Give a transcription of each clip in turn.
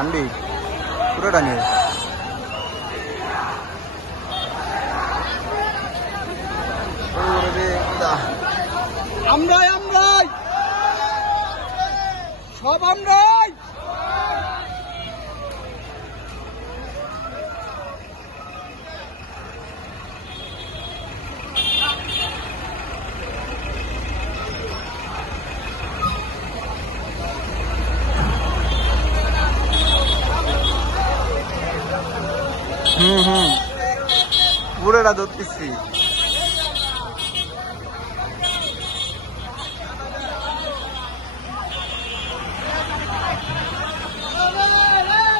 টানবি পুরো দা। আমরাই আমরাই। সব আমরাই। হুম হুম পুরোটা ধরতেছি। আমরা মহানগর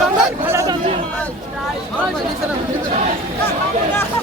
তোমাদের পক্ষ থেকে সবাইকে আমার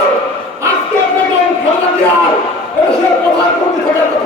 অভিনন্দন প্রতি মুবারকবাদ